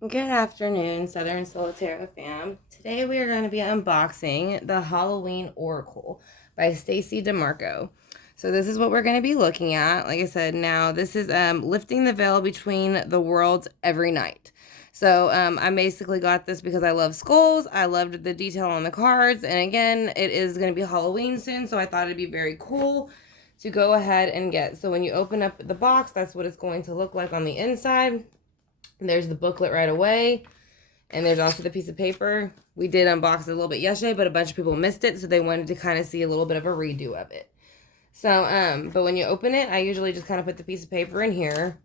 Good afternoon, Southern Solitaire fam. Today we are going to be unboxing the Halloween Oracle by Stacey DeMarco. So this is what we're going to be looking at. Like I said, now this is lifting the veil between the worlds every night. So I basically got this because I love skulls. I loved the detail on the cards, and again, it is going to be Halloween soon, so I thought it'd be very cool to go ahead and get. So when you open up the box, that's what it's going to look like on the inside. There's the booklet right away. And there's also the piece of paper. We did unbox it a little bit yesterday, but a bunch of people missed it, so they wanted to kind of see a little bit of a redo of it. So, but when you open it, I usually just kind of put the piece of paper in here.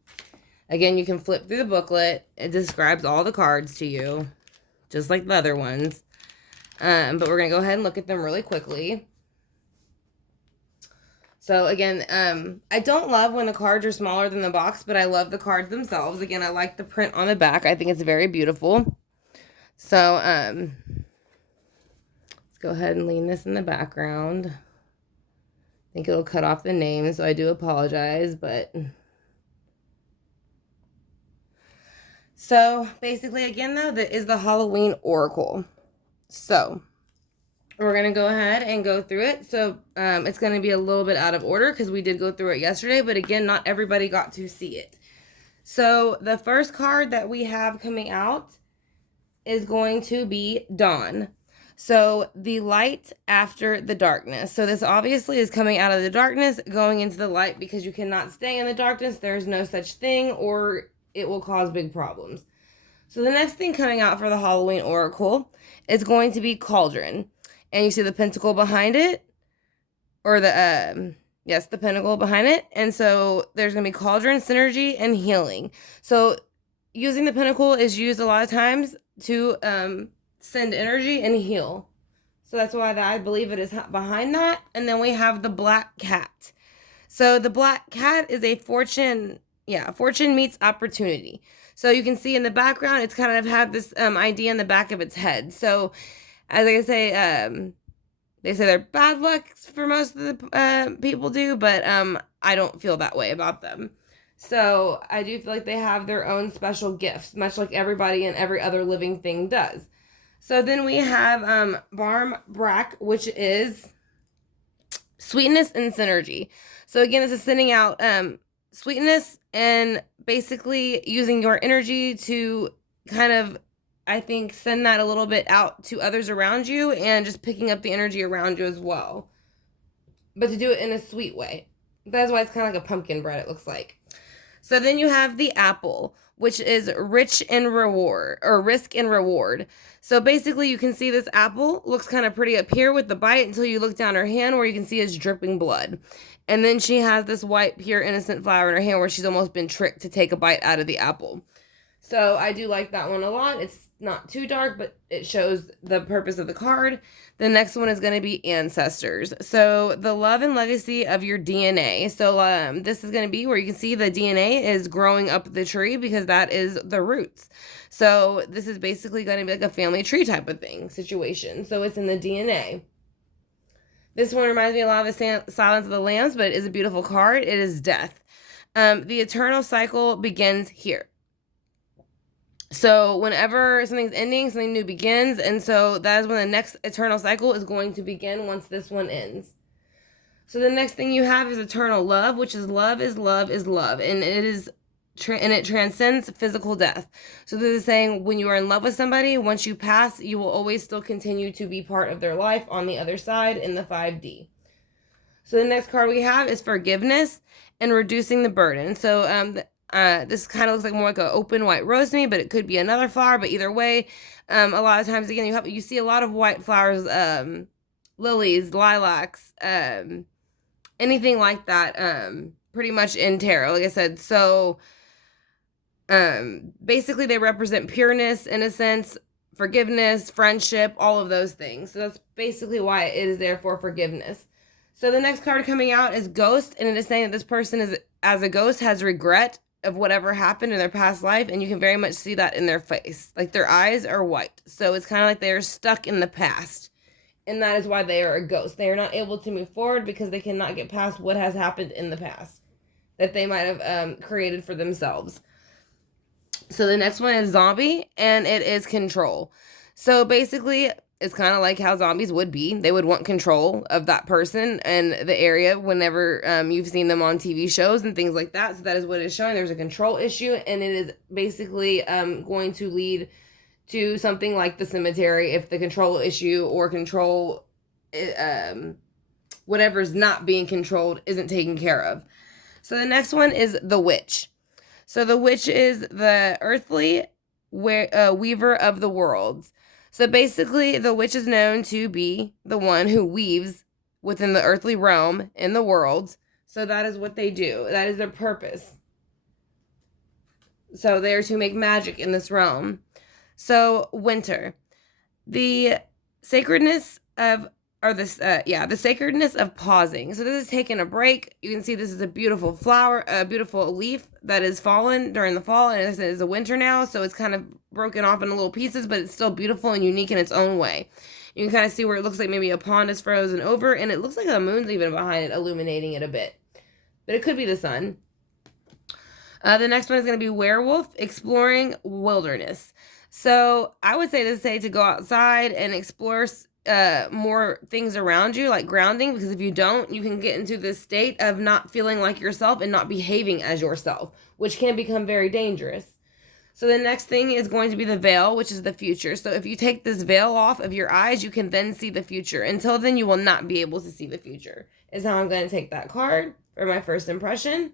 Again, you can flip through the booklet. It describes all the cards to you, just like the other ones. But we're going to go ahead and look at them really quickly. So again, I don't love when the cards are smaller than the box, but I love the cards themselves. Again, I like the print on the back. I think it's very beautiful. So, let's go ahead and lean this in the background. I think it'll cut off the name, so I do apologize, but... So, basically, again, though, that is the Halloween Oracle. So, we're going to go ahead and go through it. So, it's going to be a little bit out of order because we did go through it yesterday, but again, not everybody got to see it. So, the first card that we have coming out is going to be Dawn. So the light after the darkness. So this obviously is coming out of the darkness, going into the light, because you cannot stay in the darkness. There's no such thing, or it will cause big problems. So the next thing coming out for the Halloween Oracle is going to be Cauldron. And you see the pentacle behind it, or the, yes, the pentacle behind it. And so there's going to be Cauldron, Synergy, and Healing. So using the pentacle is used a lot of times to send energy and heal. So that's why I believe it is behind that. And then we have the black cat. So the black cat is a fortune. Yeah, fortune meets opportunity. So you can see in the background, it's kind of had this idea in the back of its head. So as I say, they say they're bad luck for most of the people do, but I don't feel that way about them. So I do feel like they have their own special gifts, much like everybody and every other living thing does. So then we have Barm Brack, which is sweetness and synergy. So again, this is sending out sweetness and basically using your energy to kind of, I think, send that a little bit out to others around you and just picking up the energy around you as well. But to do it in a sweet way. That's why it's kind of like a pumpkin bread, it looks like. So then you have the apple, which is rich in reward, or risk and reward. So basically, you can see this apple looks kind of pretty up here with the bite until you look down her hand where you can see it's dripping blood. And then she has this white, pure, innocent flower in her hand where she's almost been tricked to take a bite out of the apple. So I do like that one a lot. It's not too dark, but it shows the purpose of the card. The next one is going to be ancestors. So the love and legacy of your DNA. So this is going to be where you can see the DNA is growing up the tree because that is the roots. So this is basically going to be like a family tree type of thing situation. So it's in the DNA. This one reminds me a lot of the Silence of the Lambs, but it is a beautiful card. It is death. The eternal cycle begins here. So whenever something's ending, something new begins. And so that is when the next eternal cycle is going to begin once this one ends. So the next thing you have is eternal love, which is love is love is love. And it is and it transcends physical death. So this is saying when you are in love with somebody, once you pass, you will always still continue to be part of their life on the other side in the 5D. So the next card we have is forgiveness and reducing the burden. So this kind of looks like more like an open white rose to me, but it could be another flower. But either way, a lot of times, again, you see a lot of white flowers, lilies, lilacs, anything like that, pretty much in tarot, like I said. So basically they represent pureness, innocence, forgiveness, friendship, all of those things. So that's basically why it is there for forgiveness. So the next card coming out is Ghost, and it is saying that this person is, as a ghost, has regret of whatever happened in their past life, and you can very much see that in their face. Like their eyes are white. So it's kind of like they are stuck in the past. And that is why they are a ghost. They are not able to move forward because they cannot get past what has happened in the past that they might have created for themselves. So the next one is zombie, and it is control. So basically, it's kind of like how zombies would be. They would want control of that person and the area whenever you've seen them on TV shows and things like that. So that is what it's showing. There's a control issue, and it is basically going to lead to something like the cemetery if the control issue or control, whatever's not being controlled, isn't taken care of. So the next one is the witch. So the witch is the earthly weaver of the worlds. So basically, the witch is known to be the one who weaves within the earthly realm in the world. So that is what they do. That is their purpose. So they are to make magic in this realm. So winter, the sacredness of the sacredness of pausing. So this is taking a break. You can see this is a beautiful flower, a beautiful leaf that is fallen during the fall, and it is a winter now, so it's kind of broken off into little pieces, but it's still beautiful and unique in its own way. You can kind of see where it looks like maybe a pond is frozen over, and it looks like the moon's even behind it, illuminating it a bit. But it could be the sun. The next one is going to be werewolf, exploring wilderness. So I would say to go outside and explore more things around you, like grounding, because if you don't, you can get into this state of not feeling like yourself and not behaving as yourself, which can become very dangerous. So the next thing is going to be the veil, which is the future. So if you take this veil off of your eyes, you can then see the future. Until then, you will not be able to see the future, is how I'm going to take that card for my first impression.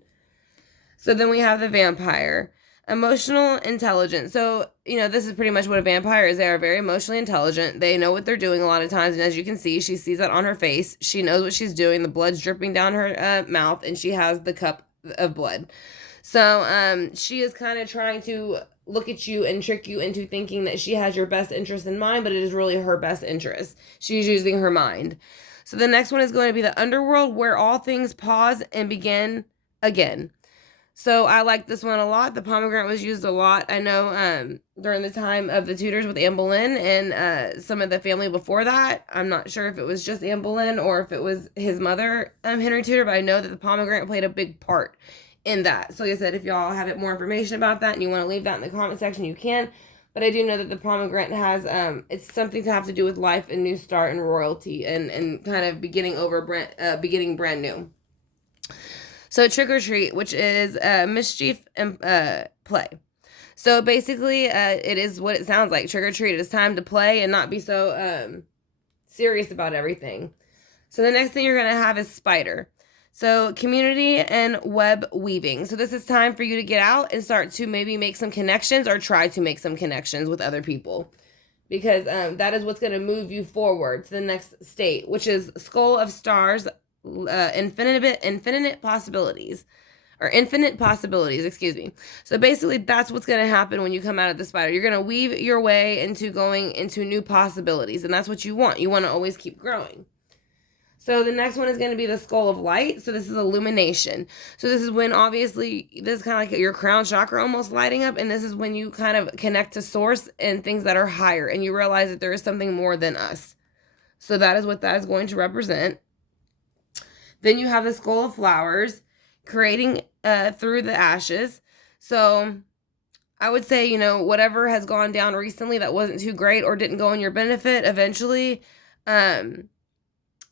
So then we have the vampire. Emotional intelligence. So, this is pretty much what a vampire is. They are very emotionally intelligent. They know what they're doing a lot of times. And as you can see, she sees that on her face. She knows what she's doing. The blood's dripping down her mouth, and she has the cup of blood. So she is kind of trying to look at you and trick you into thinking that she has your best interest in mind, but it is really her best interest. She's using her mind. So the next one is going to be the underworld, where all things pause and begin again. So I like this one a lot. The pomegranate was used a lot. I know during the time of the Tudors with Anne Boleyn and some of the family before that. I'm not sure if it was just Anne Boleyn or if it was his mother, Henry Tudor, but I know that the pomegranate played a big part in that. So like I said, if y'all have more information about that and you want to leave that in the comment section, you can. But I do know that the pomegranate has, it's something to have to do with life and new start and royalty and kind of beginning brand new. So trick or treat, which is mischief and play. So basically, it is what it sounds like. Trick or treat. It is time to play and not be so serious about everything. So the next thing you're going to have is spider. So community and web weaving. So this is time for you to get out and start to maybe make some connections or try to make some connections with other people. Because that is what's going to move you forward to the next state, which is skull of stars, infinite possibilities, excuse me. So basically, that's what's going to happen when you come out of the spider. You're going to weave your way into going into new possibilities, and that's what you want. You want to always keep growing. So the next one is going to be the skull of light. So this is illumination. So this is when, obviously, this is kind of like your crown chakra almost lighting up, and this is when you kind of connect to source and things that are higher, and you realize that there is something more than us. So that is what that is going to represent. Then you have the skull of flowers, creating through the ashes. So I would say, whatever has gone down recently that wasn't too great or didn't go in your benefit, eventually going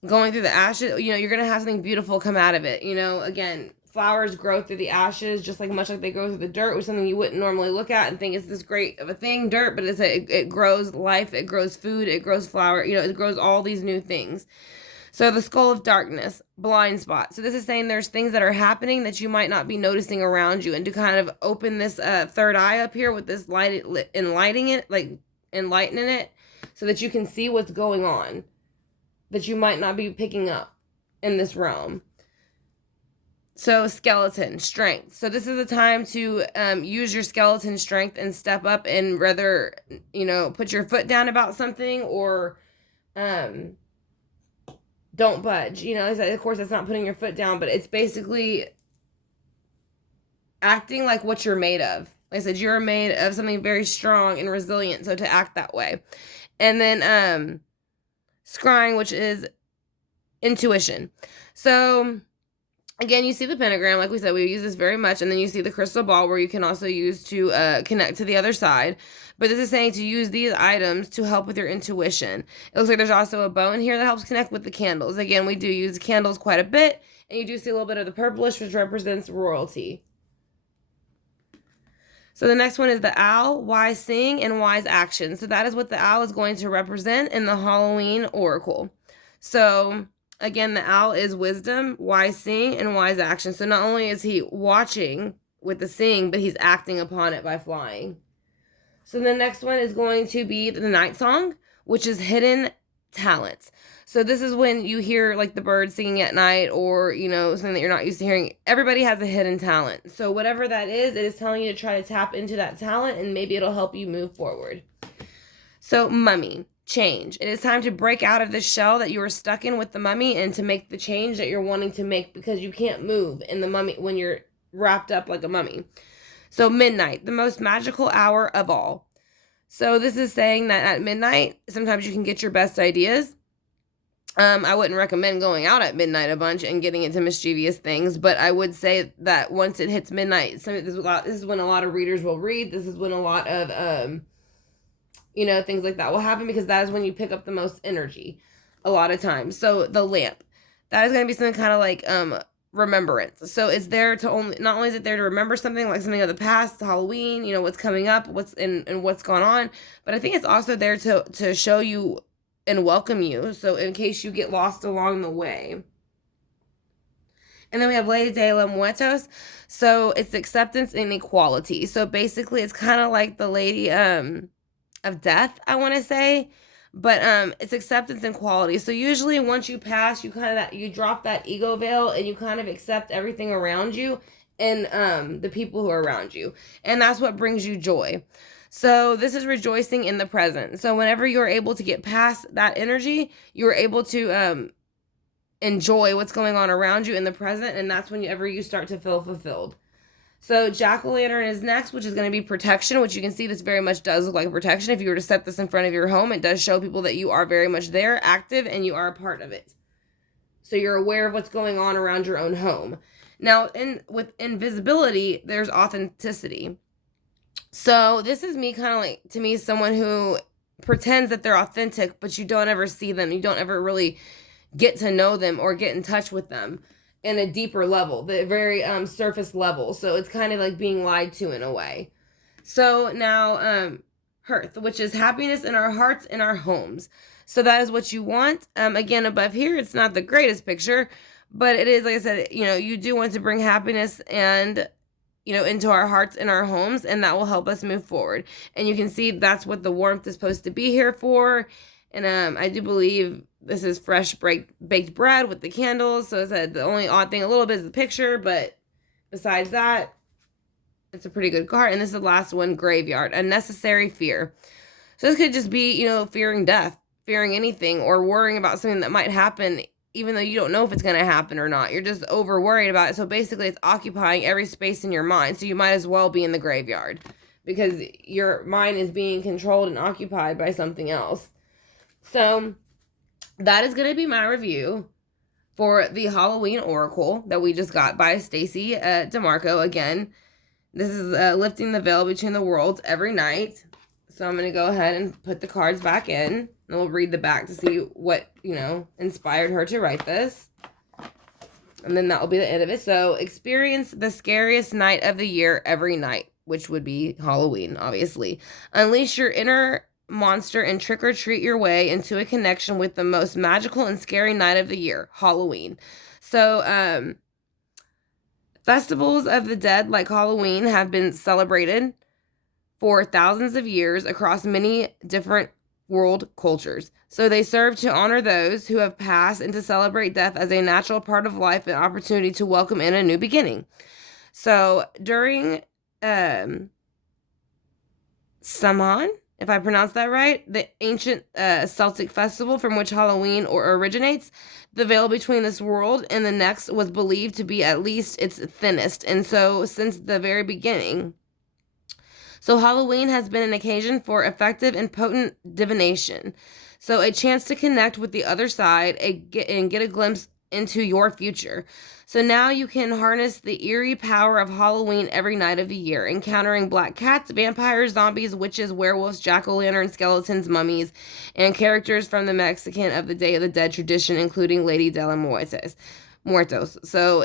through the ashes, you're going to have something beautiful come out of it. Again, flowers grow through the ashes, just much like they grow through the dirt, which is something you wouldn't normally look at and think it's this great of a thing, dirt, but it grows life, it grows food, it grows flower, it grows all these new things. So the skull of darkness, blind spot. So this is saying there's things that are happening that you might not be noticing around you, and to kind of open this third eye up here with this light, enlightening it, so that you can see what's going on that you might not be picking up in this realm. So skeleton, strength. So this is a time to use your skeleton strength and step up and rather, put your foot down about something or don't budge. Of course, it's not putting your foot down, but it's basically acting like what you're made of. Like I said, you're made of something very strong and resilient, so to act that way. And then scrying, which is intuition. So Again, you see the pentagram, like we said, we use this very much, and then you see the crystal ball where you can also use to connect to the other side. But this is saying to use these items to help with your intuition. It looks like there's also a bow in here that helps connect with the candles. Again, we do use candles quite a bit, and you do see a little bit of the purplish, which represents royalty. So the next one is the owl, wise seeing, and wise action. So that is what the owl is going to represent in the Halloween oracle. So again, the owl is wisdom, wise seeing, and wise action. So not only is he watching with the seeing, but he's acting upon it by flying. So the next one is going to be the night song, which is hidden talents. So this is when you hear like the birds singing at night, or, you know, something that you're not used to hearing. Everybody has a hidden talent. So whatever that is, it is telling you to try to tap into that talent, and maybe it'll help you move forward. So mummy, change. It is time to break out of this shell that you were stuck in with the mummy and to make the change that you're wanting to make, because you can't move in the mummy when you're wrapped up like a mummy. So midnight, the most magical hour of all. So this is saying that at midnight, sometimes you can get your best ideas. I wouldn't recommend going out at midnight a bunch and getting into mischievous things, but I would say that once it hits midnight, this is when a lot of readers will read. This is when a lot of, you know, things like that will happen, because that is when you pick up the most energy a lot of times. So the lamp, that is going to be something kind of like remembrance. So it's there to not only is it there to remember something, like something of the past, Halloween, you know, what's coming up, what's and what's gone on, but I think it's also there to show you and welcome you, so in case you get lost along the way. And then we have Ley de los Muertos. So it's acceptance and equality. So basically it's kind of like the lady of death, I want to say, but it's acceptance and quality. So usually once you pass, you drop that ego veil, and you kind of accept everything around you and the people who are around you, and that's what brings you joy. So this is rejoicing in the present. So whenever you're able to get past that energy, you're able to enjoy what's going on around you in the present, and that's whenever you start to feel fulfilled. So jack-o'-lantern is next, which is going to be protection, which you can see this very much does look like protection. If you were to set this in front of your home, it does show people that you are very much there, active, and you are a part of it. So you're aware of what's going on around your own home. Now, with invisibility, there's authenticity. So this is me kind of like, to me, someone who pretends that they're authentic, but you don't ever see them. You don't ever really get to know them or get in touch with them in a deeper level, the very surface level. So it's kind of like being lied to in a way. So now hearth, which is happiness in our hearts and our homes. So that is what you want. Again, above here, it's not the greatest picture, but it is, like I said, you know, you do want to bring happiness and, you know, into our hearts and our homes, and that will help us move forward. And you can see that's what the warmth is supposed to be here for. And I do believe this is fresh baked bread with the candles. So I said the only odd thing a little bit is the picture, but besides that, it's a pretty good card. And this is the last one, graveyard, unnecessary fear. So this could just be, you know, fearing death, fearing anything, or worrying about something that might happen, even though you don't know if it's going to happen or not. You're just over worried about it. So basically it's occupying every space in your mind. So you might as well be in the graveyard, because your mind is being controlled and occupied by something else. So that is going to be my review for the Halloween Oracle that we just got by Stacey DeMarco. Again, this is lifting the veil between the worlds every night. So I'm going to go ahead and put the cards back in, and we'll read the back to see what, you know, inspired her to write this. And then that will be the end of it. So experience the scariest night of the year every night, which would be Halloween, obviously. Unleash your inner monster and trick or treat your way into a connection with the most magical and scary night of the year, Halloween. So festivals of the dead like Halloween have been celebrated for thousands of years across many different world cultures. So they serve to honor those who have passed and to celebrate death as a natural part of life and opportunity to welcome in a new beginning. So during Samhain, if I pronounce that right, the ancient Celtic festival from which Halloween originates, the veil between this world and the next was believed to be at least its thinnest. And so since the very beginning, so Halloween has been an occasion for effective and potent divination. So a chance to connect with the other side and get a glimpse into your future. So now you can harness the eerie power of Halloween every night of the year, encountering black cats, vampires, zombies, witches, werewolves, jack-o'-lantern, skeletons, mummies, and characters from the Mexican of the Day of the Dead tradition, including Lady de los Muertos. So,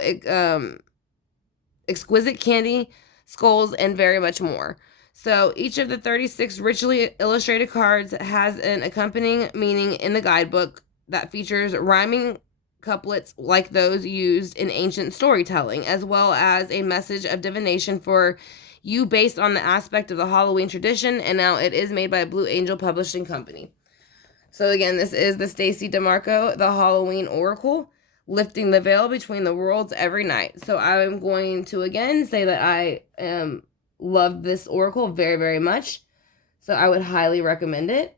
exquisite candy, skulls, and very much more. So each of the 36 richly illustrated cards has an accompanying meaning in the guidebook that features rhyming couplets like those used in ancient storytelling, as well as a message of divination for you based on the aspect of the Halloween tradition, and now it is made by Blue Angel Publishing Company. So again, this is the Stacey DeMarco, the Halloween Oracle, lifting the veil between the worlds every night. So I'm going to again say that I love this oracle very, very much. So I would highly recommend it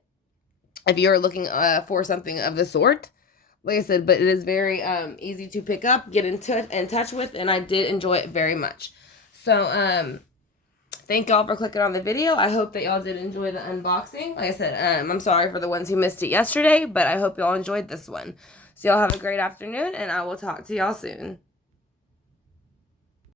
if you're looking for something of the sort. Like I said, but it is very easy to pick up, get in touch with, and I did enjoy it very much. So thank y'all for clicking on the video. I hope that y'all did enjoy the unboxing. Like I said, I'm sorry for the ones who missed it yesterday, but I hope y'all enjoyed this one. So y'all have a great afternoon, and I will talk to y'all soon.